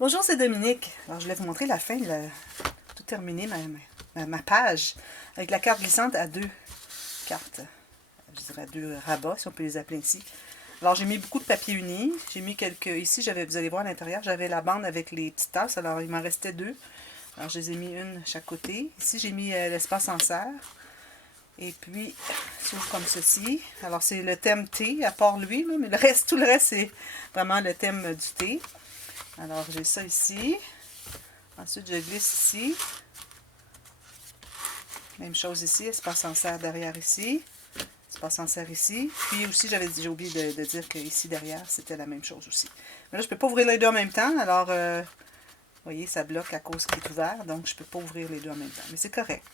Bonjour, c'est Dominique. Alors, je voulais vous montrer la fin, tout terminé, ma page, avec la carte glissante à deux cartes. Je dirais deux rabats, si on peut les appeler ainsi. Alors, j'ai mis beaucoup de papier uni. J'ai mis quelques... Ici, vous allez voir à l'intérieur, j'avais la bande avec les petites tasses. Alors, il m'en restait deux. Alors, je les ai mis une à chaque côté. Ici, j'ai mis l'espace en serre. Et puis, s'ouvre comme ceci. Alors, c'est le thème thé, à part lui, là, mais tout le reste, c'est vraiment le thème du thé. Alors, j'ai ça ici. Ensuite, je glisse ici. Même chose ici, espace en serre derrière ici. Espace en serre ici. Puis aussi, j'ai oublié de dire que ici derrière, c'était la même chose aussi. Mais là, je ne peux pas ouvrir les deux en même temps. Alors, vous voyez, ça bloque à cause qu'il est ouvert. Donc, je ne peux pas ouvrir les deux en même temps. Mais c'est correct.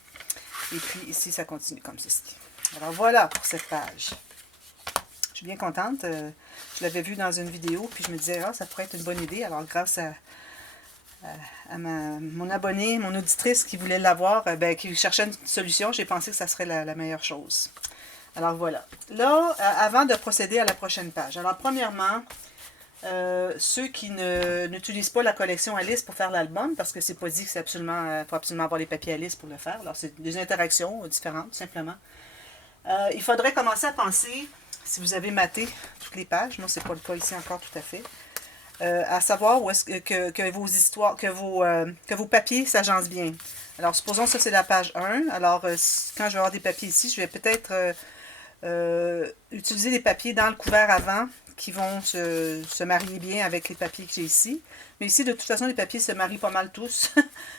Et puis, ici, ça continue comme ceci. Alors, voilà pour cette page. Je suis bien contente. Je l'avais vu dans une vidéo, puis je me disais, ah, ça pourrait être une bonne idée. Alors, grâce à mon abonné, mon auditrice qui voulait l'avoir, qui cherchait une solution, j'ai pensé que ça serait la meilleure chose. Alors voilà. Là, avant de procéder à la prochaine page. Alors premièrement, ceux qui n'utilisent pas la collection Alice pour faire l'album, parce que c'est pas dit que c'est absolument, faut absolument avoir les papiers Alice pour le faire. Alors c'est des interactions différentes, simplement. Il faudrait commencer à penser, si vous avez maté toutes les pages, moi c'est pas le cas ici encore tout à fait, à savoir où est-ce que vos histoires, que vos papiers s'agencent bien. Alors, supposons que ça, c'est la page 1. Alors, quand je vais avoir des papiers ici, je vais peut-être utiliser les papiers dans le couvert avant qui vont se marier bien avec les papiers que j'ai ici. Mais ici, de toute façon, les papiers se marient pas mal tous,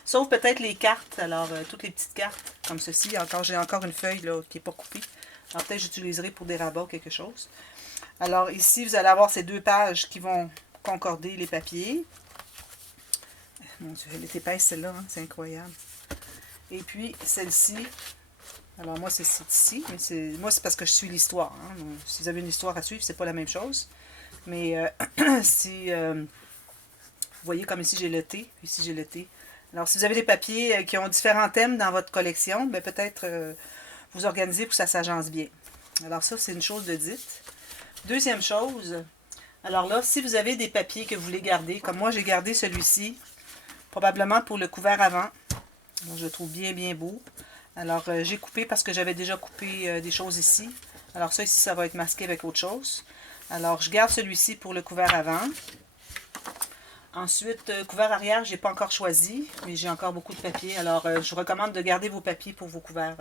sauf peut-être les cartes. Alors, toutes les petites cartes, comme ceci. J'ai encore une feuille là, qui n'est pas coupée. Alors, peut-être j'utiliserai pour des rabats ou quelque chose. Alors, ici, vous allez avoir ces deux pages qui vont concorder les papiers. Mon Dieu, elle est épaisse celle-là, hein? C'est incroyable. Et puis celle-ci, alors moi c'est ici, mais moi c'est parce que je suis l'histoire. Hein? Si vous avez une histoire à suivre, c'est pas la même chose. Mais si vous voyez comme ici j'ai le thé, ici j'ai le thé. Alors si vous avez des papiers qui ont différents thèmes dans votre collection, ben peut-être vous organisez pour que ça s'agence bien. Alors ça c'est une chose de dite. Deuxième chose, alors là, si vous avez des papiers que vous voulez garder, comme moi j'ai gardé celui-ci, probablement pour le couvert avant. Alors, je le trouve bien, bien beau. Alors, j'ai coupé parce que j'avais déjà coupé des choses ici. Alors, ça ici, ça va être masqué avec autre chose. Alors, je garde celui-ci pour le couvert avant. Ensuite, couvert arrière, je n'ai pas encore choisi, mais j'ai encore beaucoup de papier. Alors, je vous recommande de garder vos papiers pour vos couverts.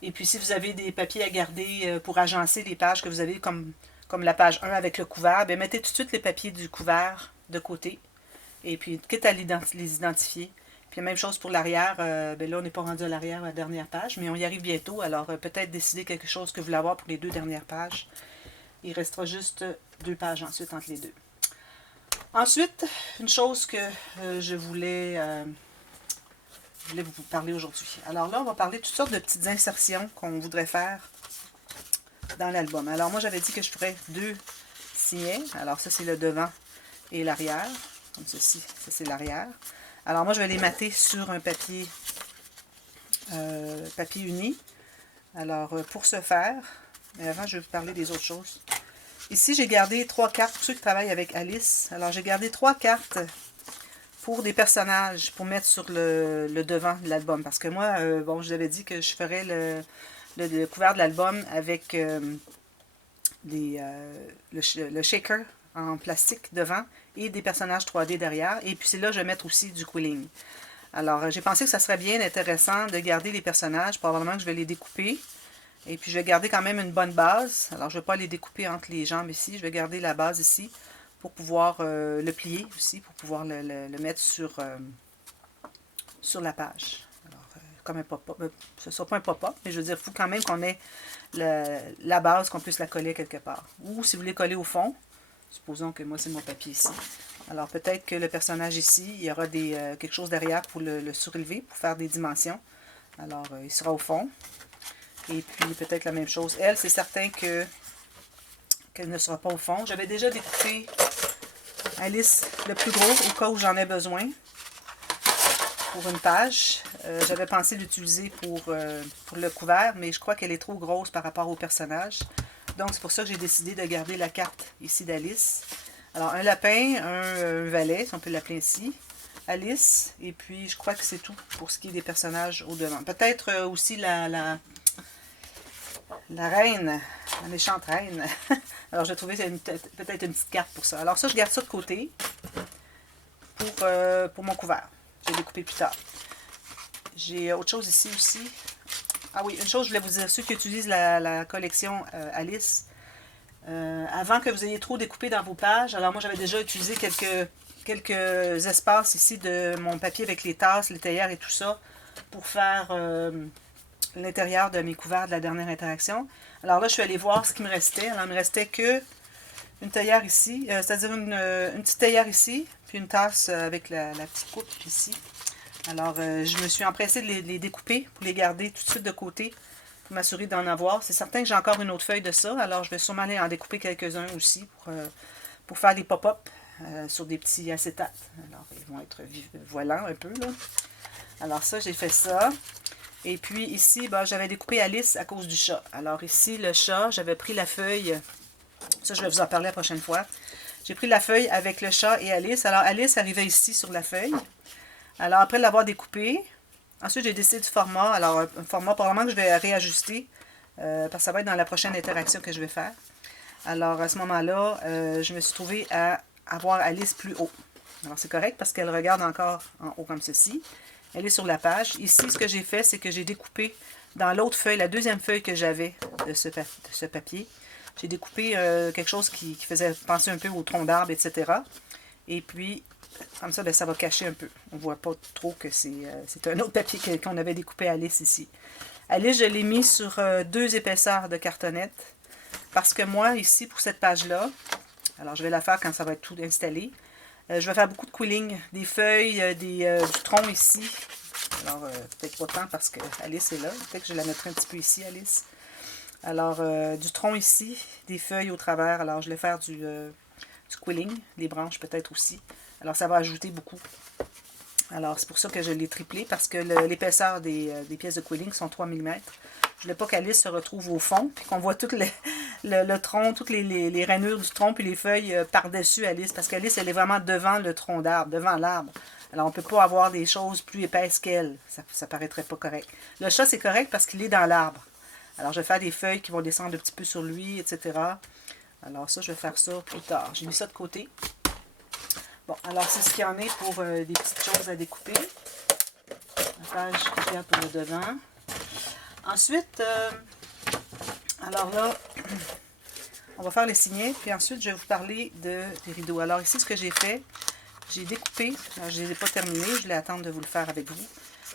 Et puis, si vous avez des papiers à garder pour agencer les pages que vous avez, comme la page 1 avec le couvert, bien, mettez tout de suite les papiers du couvert de côté. Et puis, quitte à les identifier. Puis, même chose pour l'arrière. Ben là, on n'est pas rendu à l'arrière, à la dernière page, mais on y arrive bientôt. Alors, peut-être décider quelque chose que vous voulez avoir pour les deux dernières pages. Il restera juste deux pages ensuite entre les deux. Ensuite, une chose que je voulais vous parler aujourd'hui. Alors là, on va parler de toutes sortes de petites insertions qu'on voudrait faire dans l'album. Alors, moi, j'avais dit que je ferais deux signets. Alors, ça, c'est le devant et l'arrière. Comme ceci, ça, c'est l'arrière. Alors, moi, je vais les mater sur un papier uni. Alors, pour ce faire, mais avant, je vais vous parler des autres choses. Ici, j'ai gardé 3 cartes pour ceux qui travaillent avec Alice. Alors, j'ai gardé 3 cartes pour des personnages, pour mettre sur le devant de l'album. Parce que moi, bon, je vous avais dit que je ferais le couvert de l'album avec le shaker en plastique devant et des personnages 3D derrière. Et puis c'est là que je vais mettre aussi du quilling. Alors, j'ai pensé que ça serait bien intéressant de garder les personnages. Probablement que je vais les découper. Et puis, je vais garder quand même une bonne base. Alors, je ne vais pas les découper entre les jambes ici. Je vais garder la base ici pour pouvoir le plier aussi, pour pouvoir le mettre sur la page. Alors, comme un pop-up. Ce ne sera pas un pop-up, mais je veux dire, il faut quand même qu'on ait la base, qu'on puisse la coller quelque part. Ou si vous voulez coller au fond, supposons que moi, c'est mon papier ici. Alors, peut-être que le personnage ici, il y aura quelque chose derrière pour le surélever, pour faire des dimensions. Alors, il sera au fond. Et puis, peut-être la même chose. Elle, c'est certain qu'elle ne sera pas au fond. J'avais déjà découpé Alice le plus gros, au cas où j'en ai besoin, pour une page. J'avais pensé l'utiliser pour le couvert, mais je crois qu'elle est trop grosse par rapport au personnage. Donc, c'est pour ça que j'ai décidé de garder la carte ici d'Alice. Alors, un lapin, un valet, si on peut l'appeler ainsi, Alice, et puis je crois que c'est tout pour ce qui est des personnages au devant. Peut-être aussi la reine, la méchante reine. Alors, je vais trouver peut-être une petite carte pour ça. Alors ça, je garde ça de côté pour mon couvert. Je vais découper plus tard. J'ai autre chose ici aussi. Ah oui, une chose, je voulais vous dire, ceux qui utilisent la collection Alice, avant que vous ayez trop découpé dans vos pages, alors moi j'avais déjà utilisé quelques espaces ici de mon papier avec les tasses, les théières et tout ça pour faire l'intérieur de mes couverts de la dernière interaction. Alors là, je suis allée voir ce qui me restait. Alors, il me restait que une théière ici, c'est-à-dire une petite théière ici, puis une tasse avec la petite coupe ici. Alors, je me suis empressée de les découper pour les garder tout de suite de côté pour m'assurer d'en avoir. C'est certain que j'ai encore une autre feuille de ça, alors je vais sûrement aller en découper quelques-uns aussi pour faire des pop-up sur des petits acétates. Alors, ils vont être volants un peu, là. Alors ça, j'ai fait ça. Et puis ici, ben, j'avais découpé Alice à cause du chat. Alors ici, le chat, j'avais pris la feuille, ça je vais vous en parler la prochaine fois. J'ai pris la feuille avec le chat et Alice. Alors Alice arrivait ici sur la feuille. Alors après l'avoir découpé, ensuite j'ai décidé du format. Alors un format probablement que je vais réajuster, parce que ça va être dans la prochaine interaction que je vais faire. Alors à ce moment-là, je me suis trouvée à avoir Alice plus haut. Alors c'est correct parce qu'elle regarde encore en haut comme ceci. Elle est sur la page. Ici, ce que j'ai fait, c'est que j'ai découpé dans l'autre feuille, la deuxième feuille que j'avais de ce papier. J'ai découpé quelque chose qui faisait penser un peu au tronc d'arbre, etc. Et puis, comme ça, ben, ça va cacher un peu. On ne voit pas trop que c'est un autre papier qu'on avait découpé à Alice ici. Alice, je l'ai mis sur 2 épaisseurs de cartonnette. Parce que moi, ici, pour cette page-là, alors je vais la faire quand ça va être tout installé. Je vais faire beaucoup de quilling, des feuilles, du tronc ici. Alors, peut-être pas tant parce que Alice est là. Peut-être que je la mettrai un petit peu ici, Alice. Alors, du tronc ici, des feuilles au travers. Alors, je vais faire du quilling, des branches peut-être aussi. Alors, ça va ajouter beaucoup. Alors, c'est pour ça que je l'ai triplé, parce que l'épaisseur des pièces de quilling sont 3 mm. Je ne voulais pas qu'Alice se retrouve au fond, puis qu'on voit tout le tronc, toutes les rainures du tronc, puis les feuilles par-dessus Alice, parce qu'Alice, elle est vraiment devant le tronc d'arbre, devant l'arbre. Alors, on ne peut pas avoir des choses plus épaisses qu'elle. Ça paraîtrait pas correct. Le chat, c'est correct parce qu'il est dans l'arbre. Alors, je vais faire des feuilles qui vont descendre un petit peu sur lui, etc. Alors, ça, je vais faire ça plus tard. J'ai mis ça de côté. Bon, alors, c'est ce qu'il y en est pour des petites choses à découper. La page claire pour le devant. Ensuite, alors là, on va faire les signets, puis ensuite, je vais vous parler des rideaux. Alors ici, ce que j'ai fait, j'ai découpé, alors, je ne les ai pas terminés, je vais attendre de vous le faire avec vous.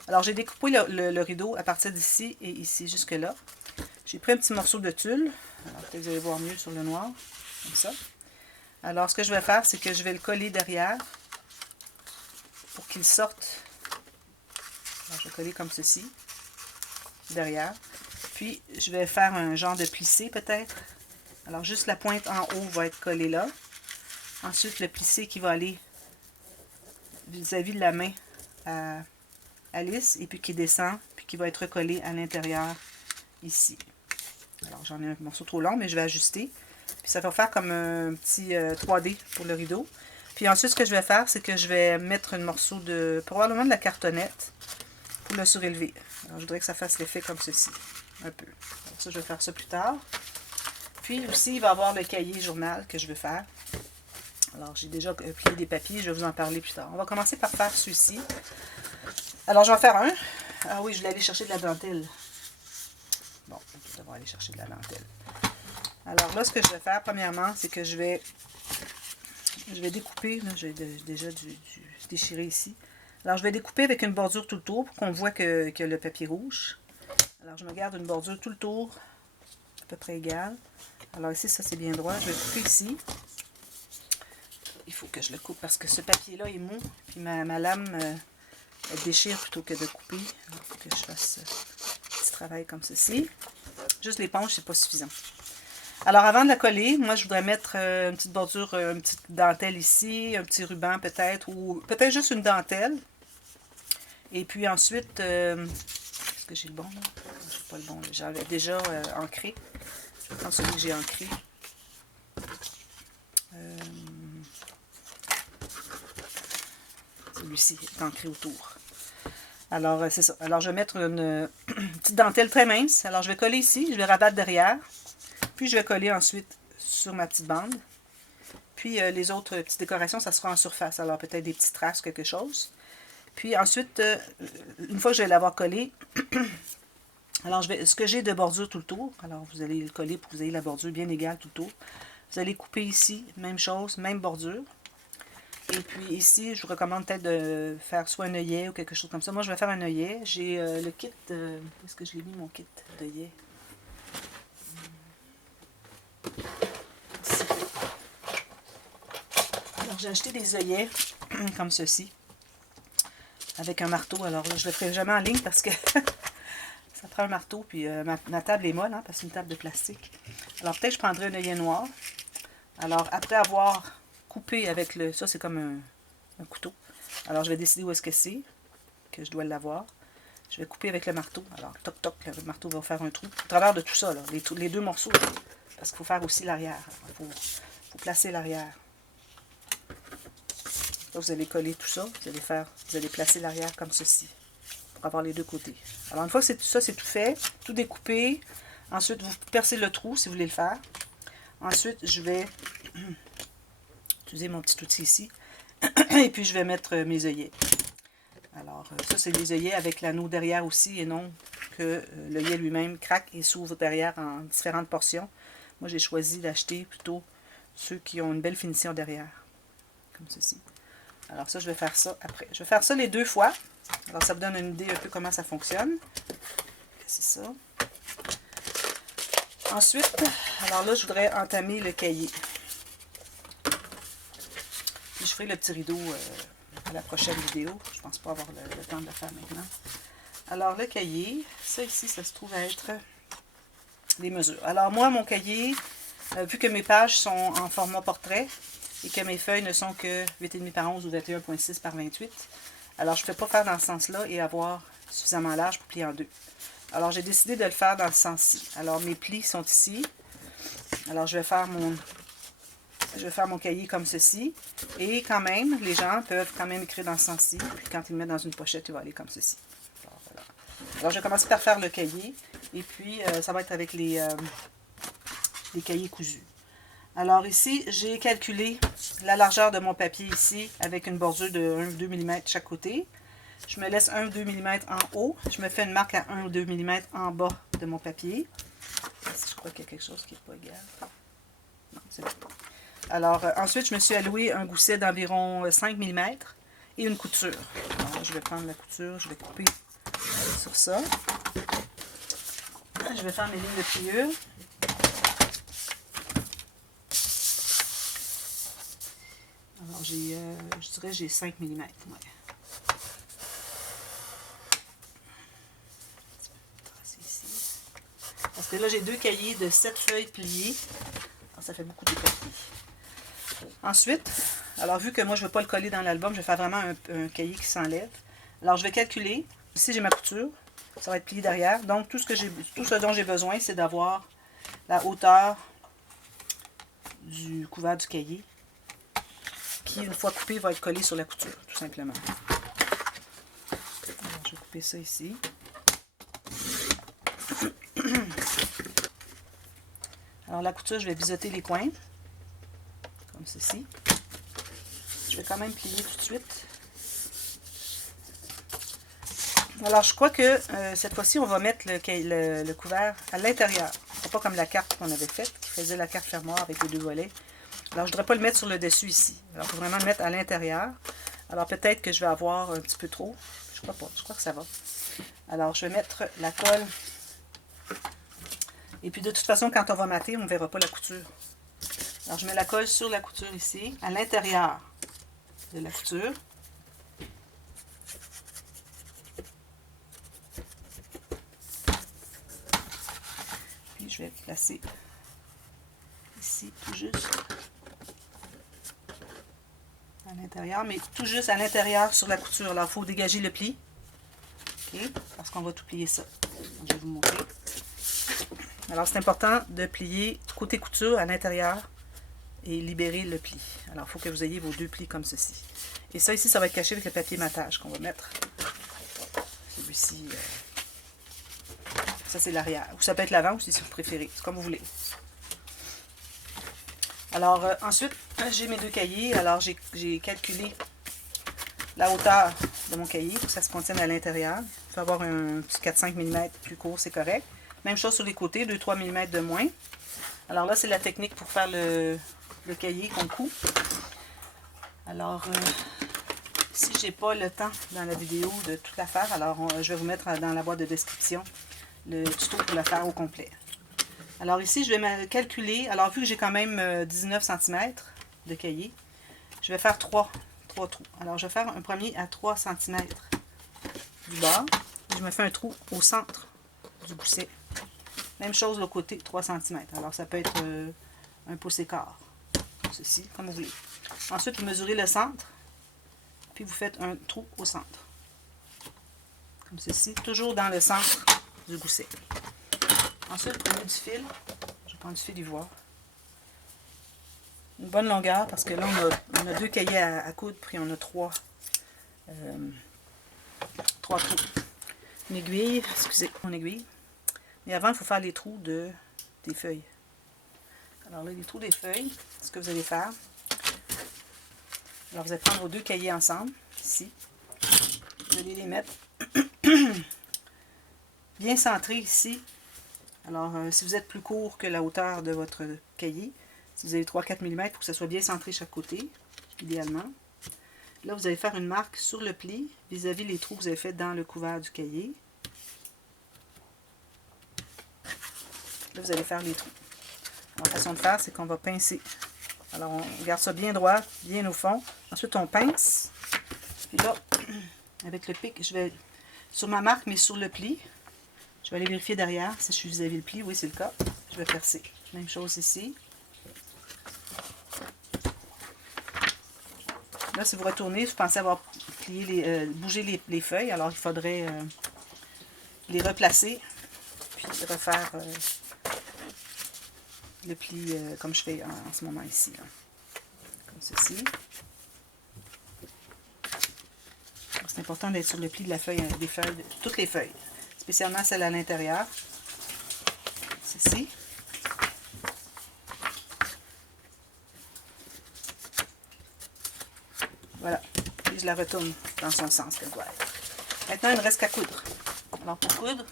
Alors, j'ai découpé le rideau à partir d'ici et ici, jusque-là. J'ai pris un petit morceau de tulle, alors peut-être que vous allez voir mieux sur le noir, comme ça. Alors, ce que je vais faire, c'est que je vais le coller derrière pour qu'il sorte. Alors, je vais coller comme ceci, derrière. Puis, je vais faire un genre de plissé, peut-être. Alors, juste la pointe en haut va être collée là. Ensuite, le plissé qui va aller vis-à-vis de la main à Alice, et puis qui descend, puis qui va être recollé à l'intérieur, ici. Alors, j'en ai un morceau trop long, mais je vais ajuster. Puis ça va faire comme un petit 3D pour le rideau. Puis ensuite, ce que je vais faire, c'est que je vais mettre un morceau de, probablement de la cartonnette, pour le surélever. Alors, je voudrais que ça fasse l'effet comme ceci, un peu. Alors, ça, je vais faire ça plus tard. Puis aussi, il va y avoir le cahier journal que je veux faire. Alors, j'ai déjà plié des papiers, je vais vous en parler plus tard. On va commencer par faire ceux-ci. Alors, je vais en faire un. Ah oui, je voulais aller chercher de la dentelle. Bon, je vais devoir aller chercher de la dentelle. Alors là, ce que je vais faire, premièrement, c'est que je vais découper. J'ai déjà déchiré ici. Alors, je vais découper avec une bordure tout le tour pour qu'on voit que le papier rouge. Alors, je me garde une bordure tout le tour, à peu près égale. Alors ici, ça c'est bien droit. Je vais couper ici. Il faut que je le coupe parce que ce papier-là est mou. Puis ma lame elle déchire plutôt que de couper. Alors, il faut que je fasse un petit travail comme ceci. Juste l'éponge, c'est pas suffisant. Alors, avant de la coller, moi, je voudrais mettre une petite bordure, une petite dentelle ici, un petit ruban peut-être, ou peut-être juste une dentelle. Et puis ensuite, est-ce que j'ai le bon, là? J'ai pas le bon, j'avais déjà ancré. Je vais prendre celui que j'ai ancré. Celui-ci est ancré autour. Alors, c'est ça. Alors, je vais mettre une petite dentelle très mince. Alors, je vais coller ici. Je vais rabattre derrière. Puis, je vais coller ensuite sur ma petite bande. Puis, les autres petites décorations, ça sera en surface. Alors, peut-être des petites traces, quelque chose. Puis, ensuite, une fois que je vais l'avoir collé, alors, ce que j'ai de bordure tout le tour, alors vous allez le coller pour que vous ayez la bordure bien égale tout le tour. Vous allez couper ici, même chose, même bordure. Et puis ici, je vous recommande peut-être de faire soit un œillet ou quelque chose comme ça. Moi, je vais faire un œillet. J'ai le kit de... Où est-ce que je l'ai mis, mon kit d'œillet? Ici. Alors, j'ai acheté des œillets comme ceci, avec un marteau. Alors là, je ne le ferai jamais en ligne parce que ça prend un marteau. Puis ma table est molle, hein, parce que c'est une table de plastique. Alors, peut-être que je prendrai un œillet noir. Alors, après avoir coupé avec le... Ça, c'est comme un couteau. Alors, je vais décider où est-ce que c'est, que je dois l'avoir. Je vais couper avec le marteau. Alors, toc, toc, le marteau va faire un trou. Au travers de tout ça, là, les deux morceaux, là, parce qu'il faut faire aussi l'arrière. Il faut placer l'arrière. Vous allez coller tout ça. Vous allez placer l'arrière comme ceci, pour avoir les deux côtés. Alors, une fois que tout ça, c'est tout fait, tout découpé, ensuite, vous percez le trou si vous voulez le faire. Ensuite, je vais utiliser mon petit outil ici. Et puis, je vais mettre mes œillets. Alors, ça, c'est des œillets avec l'anneau derrière aussi, et non que l'œillet lui-même craque et s'ouvre derrière en différentes portions. Moi, j'ai choisi d'acheter plutôt ceux qui ont une belle finition derrière, comme ceci. Alors ça, je vais faire ça après. Je vais faire ça les deux fois. Alors, ça vous donne une idée un peu comment ça fonctionne. C'est ça. Ensuite, alors là, je voudrais entamer le cahier. Puis je ferai le petit rideau à la prochaine vidéo. Je ne pense pas avoir le temps de le faire maintenant. Alors, le cahier, ça ici, ça se trouve à être les mesures. Alors, moi, mon cahier, vu que mes pages sont en format portrait et que mes feuilles ne sont que 8,5 par 11 ou 21,6 par 28, alors je ne peux pas faire dans ce sens-là et avoir suffisamment large pour plier en deux. Alors, j'ai décidé de le faire dans ce sens-ci. Alors, mes plis sont ici. Alors, je vais faire mon cahier comme ceci. Et quand même, les gens peuvent quand même écrire dans ce sens-ci. Puis quand ils le mettent dans une pochette, il va aller comme ceci. Alors, voilà. Alors, je vais commencer par faire le cahier. Et puis, ça va être avec les cahiers cousus. Alors ici, j'ai calculé la largeur de mon papier ici avec une bordure de 1 ou 2 mm chaque côté. Je me laisse 1 ou 2 mm en haut. Je me fais une marque à 1 ou 2 mm en bas de mon papier. Je crois qu'il y a quelque chose qui n'est pas égal. Non, c'est bon. Alors, ensuite, je me suis alloué un gousset d'environ 5 mm et une couture. Alors, je vais prendre la couture, je vais couper sur ça. Je vais faire mes lignes de pliure. Alors, je dirais j'ai 5 mm. Ouais. Parce que là, j'ai deux cahiers de 7 feuilles pliées. Alors, ça fait beaucoup de papier. Ensuite, alors vu que moi, je ne veux pas le coller dans l'album, je vais faire vraiment un cahier qui s'enlève. Alors, je vais calculer. Ici, j'ai ma couture. Ça va être plié derrière. Donc, tout ce dont j'ai besoin, c'est d'avoir la hauteur du couvert du cahier qui, une fois coupé, va être collé sur la couture, tout simplement. Alors, je vais couper ça ici. Alors, la couture, je vais biseauter les coins, comme ceci. Je vais quand même plier tout de suite. Alors, je crois que cette fois-ci, on va mettre le couvert à l'intérieur. C'est pas comme la carte qu'on avait faite, qui faisait la carte fermoire avec les deux volets. Alors, je ne voudrais pas le mettre sur le dessus ici. Alors, il faut vraiment le mettre à l'intérieur. Alors, peut-être que je vais avoir un petit peu trop. Je crois pas. Je crois que ça va. Alors, je vais mettre la colle. Et puis, de toute façon, quand on va mater, on ne verra pas la couture. Alors, je mets la colle sur la couture ici, à l'intérieur de la couture. Puis, je vais placer ici, tout juste à l'intérieur, mais tout juste à l'intérieur sur la couture. Alors, il faut dégager le pli. OK? Parce qu'on va tout plier ça. Donc, je vais vous montrer. Alors, c'est important de plier côté couture à l'intérieur et libérer le pli. Alors, il faut que vous ayez vos 2 plis comme ceci. Et ça, ici, ça va être caché avec le papier matage qu'on va mettre. Celui-ci, ça, c'est l'arrière. Ou ça peut être l'avant aussi, si vous préférez. C'est comme vous voulez. Alors, ensuite, j'ai mes 2 cahiers. Alors, j'ai calculé la hauteur de mon cahier pour que ça se contienne à l'intérieur. Il faut avoir un petit 4-5 mm plus court, c'est correct. Même chose sur les côtés, 2-3 mm de moins. Alors là, c'est la technique pour faire le cahier qu'on coud. Alors, si j'ai pas le temps dans la vidéo de tout la faire, alors je vais vous mettre dans la boîte de description le tuto pour la faire au complet. Alors ici, je vais me calculer. Alors, vu que j'ai quand même 19 cm de cahier, je vais faire 3 trous. Alors, je vais faire un premier à 3 cm du bord. Je me fais un trou au centre du gousset. Même chose le côté, 3 cm. Alors, ça peut être un pouce et quart. Ceci, comme vous voulez. Ensuite, vous mesurez le centre. Puis, vous faites un trou au centre. Comme ceci. Toujours dans le centre du gousset. Ensuite, prenez du fil. Je prends du fil ivoire. Une bonne longueur, parce que là, on a 2 cahiers à coudre, puis on a 3 trous. Une aiguille, excusez, mon aiguille. Mais avant, il faut faire les trous des feuilles. Alors là, les trous des feuilles, ce que vous allez faire. Alors, vous allez prendre vos 2 cahiers ensemble, ici. Vous allez les mettre bien centrés ici. Alors, si vous êtes plus court que la hauteur de votre cahier, si vous avez 3-4 mm, il faut que ça soit bien centré chaque côté, idéalement. Là, vous allez faire une marque sur le pli, vis-à-vis les trous que vous avez fait dans le couvert du cahier. Là, vous allez faire les trous. La façon de faire, c'est qu'on va pincer. Alors, on garde ça bien droit, bien au fond. Ensuite, on pince. Puis là, avec le pic, je vais, sur ma marque, mais sur le pli, je vais aller vérifier derrière si je suis vis-à-vis le pli. Oui, c'est le cas. Je vais percer. Même chose ici. Là, si vous retournez, vous pensez avoir plié bougé les feuilles. Alors, il faudrait les replacer. Puis refaire le pli comme je fais en ce moment ici. Là. Comme ceci. C'est important d'être sur le pli de la feuille, des feuilles, toutes les feuilles. Spécialement celle à l'intérieur. Ceci. Voilà. Puis je la retourne dans son sens qu'elle doit être. Maintenant, il ne reste qu'à coudre. Alors, pour coudre,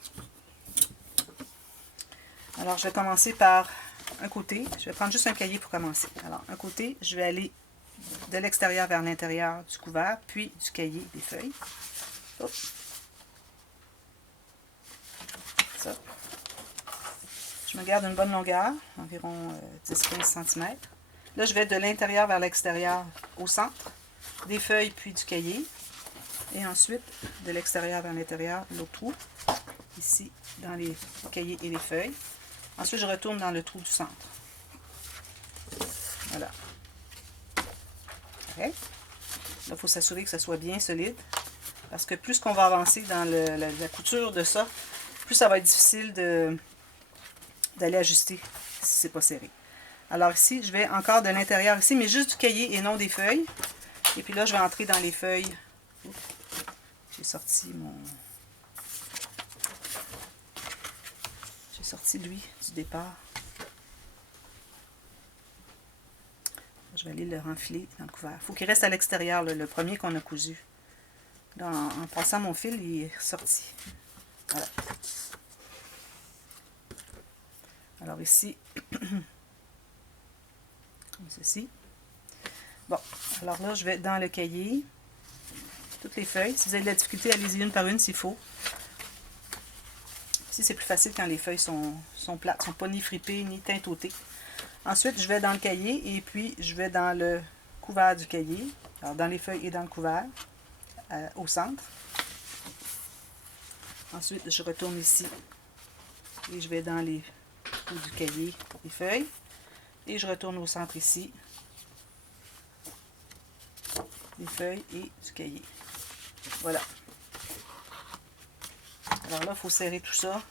alors je vais commencer par un côté. Je vais prendre juste un cahier pour commencer. Alors, un côté, je vais aller de l'extérieur vers l'intérieur du couvert, puis du cahier des feuilles. Hop. Ça. Je me garde une bonne longueur, environ 10-15 cm. Là, je vais de l'intérieur vers l'extérieur au centre des feuilles, puis du cahier. Et ensuite, de l'extérieur vers l'intérieur, l'autre trou, ici, dans les cahiers et les feuilles. Ensuite, je retourne dans le trou du centre. Voilà. Okay. Là, il faut s'assurer que ça soit bien solide. Parce que plus qu'on va avancer dans la couture de ça, plus ça va être difficile d'aller ajuster si c'est pas serré. Alors ici, je vais encore de l'intérieur ici, mais juste du cahier et non des feuilles. Et puis là, je vais entrer dans les feuilles. J'ai sorti lui du départ. Je vais aller le renfiler dans le couvert. Il faut qu'il reste à l'extérieur, le premier qu'on a cousu. Là, en passant mon fil, il est ressorti. Voilà. Alors ici, comme ceci. Bon, alors là, je vais dans le cahier. Toutes les feuilles. Si vous avez de la difficulté, allez-y une par une s'il faut. Ici, c'est plus facile quand les feuilles sont plates, ne sont pas ni fripées ni teintotées. Ensuite, je vais dans le cahier et puis je vais dans le couvert du cahier. Alors, dans les feuilles et dans le couvert, au centre. Ensuite, je retourne ici et je vais dans les trous du cahier, les feuilles. Et je retourne au centre ici, les feuilles et du cahier. Voilà. Alors là, il faut serrer tout ça.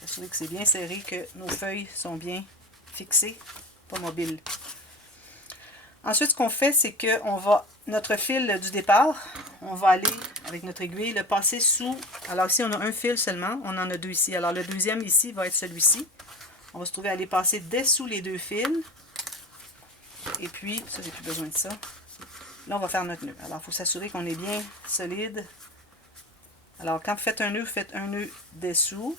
S'assurer que c'est bien serré, que nos feuilles sont bien fixées pas mobile. Ensuite, ce qu'on fait, c'est qu'on va, notre fil du départ, on va aller, avec notre aiguille, le passer sous. Alors ici, on a un fil seulement, on en a deux ici. Alors le deuxième ici va être celui-ci. On va se trouver à aller passer dessous les deux fils. Et puis, ça, j'ai plus besoin de ça. Là, on va faire notre nœud. Alors, il faut s'assurer qu'on est bien solide. Alors, quand vous faites un nœud dessous,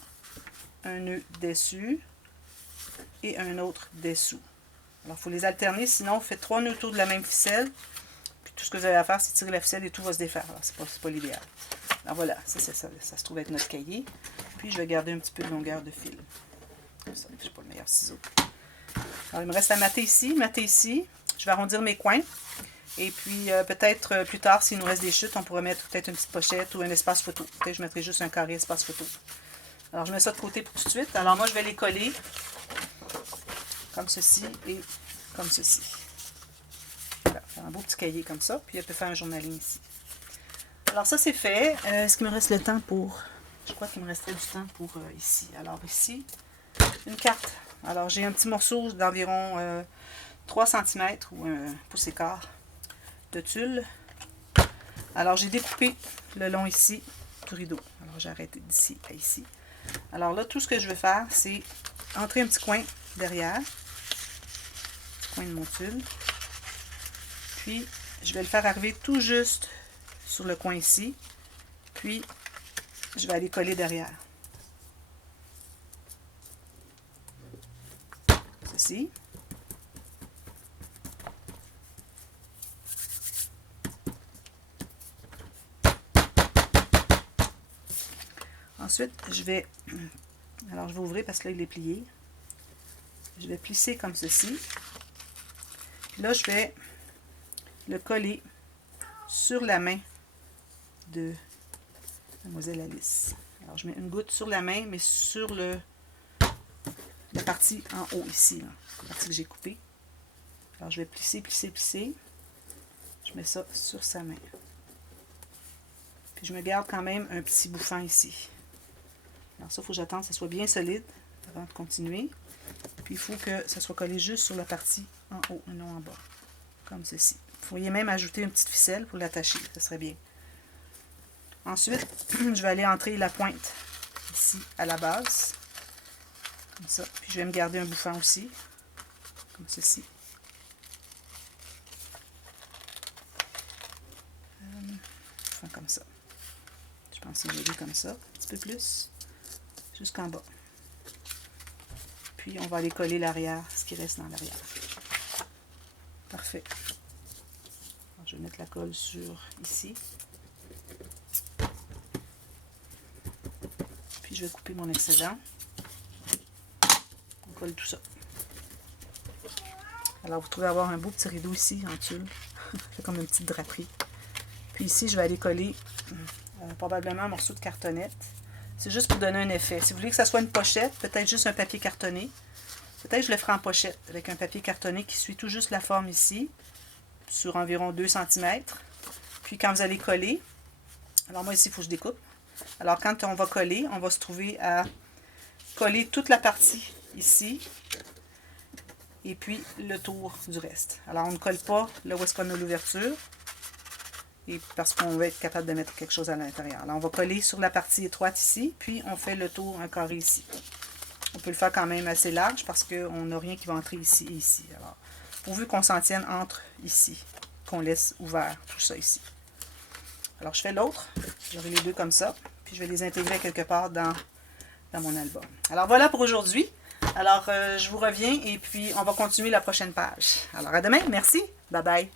un nœud dessus et un autre dessous. Alors, il faut les alterner, sinon, vous faites 3 nœuds autour de la même ficelle. Puis, tout ce que vous avez à faire, c'est tirer la ficelle et tout va se défaire. Alors, c'est pas l'idéal. Alors, voilà, ça se trouve être notre cahier. Puis, je vais garder un petit peu de longueur de fil. Comme ça, je n'ai pas le meilleur ciseau. Alors, il me reste à mater ici. Je vais arrondir mes coins. Et puis, peut-être plus tard, s'il nous reste des chutes, on pourrait mettre peut-être une petite pochette ou un espace photo. Peut-être je mettrai juste un carré espace photo. Alors, je mets ça de côté pour tout de suite. Alors, moi, je vais les coller comme ceci et comme ceci. Voilà, faire un beau petit cahier comme ça. Puis, elle peut faire un journaling ici. Alors, ça, c'est fait. Est-ce qu'il me reste le temps pour... Je crois qu'il me resterait du temps pour ici. Alors, ici, une carte. Alors, j'ai un petit morceau d'environ 3 cm ou un pouce et quart de tulle. Alors, j'ai découpé le long ici du rideau. Alors, j'ai arrêté d'ici à ici. Alors là, tout ce que je veux faire, c'est entrer un petit coin derrière. Coin de mon tulle. Puis, je vais le faire arriver tout juste sur le coin ici. Puis, je vais aller coller derrière. Ceci. Ensuite, je vais ouvrir parce que là, il est plié. Je vais plisser comme ceci. Là, je vais le coller sur la main de Mademoiselle Alice. Alors, je mets une goutte sur la main, mais sur la partie en haut ici, là, la partie que j'ai coupée. Alors, je vais plisser. Je mets ça sur sa main. Puis, je me garde quand même un petit bouffant ici. Alors ça, il faut que j'attende que ça soit bien solide avant de continuer. Puis il faut que ça soit collé juste sur la partie en haut et non en bas. Comme ceci. Vous pourriez même ajouter une petite ficelle pour l'attacher. Ça serait bien. Ensuite, je vais aller entrer la pointe ici à la base. Comme ça. Puis je vais me garder un bouffant aussi. Comme ceci. Bouffant comme ça. Je pense que j'ai vu comme ça. Un petit peu plus. Jusqu'en bas. Puis on va aller coller l'arrière, ce qui reste dans l'arrière. Parfait. Alors, je vais mettre la colle sur ici. Puis je vais couper mon excédent. On colle tout ça. Alors vous trouvez avoir un beau petit rideau ici en tulle. C'est comme une petite draperie. Puis ici je vais aller coller probablement un morceau de cartonnette. C'est juste pour donner un effet. Si vous voulez que ça soit une pochette, peut-être juste un papier cartonné. Peut-être je le ferai en pochette avec un papier cartonné qui suit tout juste la forme ici, sur environ 2 cm. Puis quand vous allez coller, alors moi ici il faut que je découpe. Alors quand on va coller, on va se trouver à coller toute la partie ici et puis le tour du reste. Alors on ne colle pas là où est-ce qu'on a l'ouverture. Et parce qu'on va être capable de mettre quelque chose à l'intérieur. Alors, on va coller sur la partie étroite ici, puis on fait le tour, un carré ici. On peut le faire quand même assez large parce qu'on n'a rien qui va entrer ici et ici. Alors, pourvu qu'on s'en tienne entre ici, qu'on laisse ouvert tout ça ici. Alors, je fais l'autre. J'aurai les deux comme ça, puis je vais les intégrer quelque part dans mon album. Alors, voilà pour aujourd'hui. Alors, je vous reviens et puis on va continuer la prochaine page. Alors, à demain. Merci. Bye bye.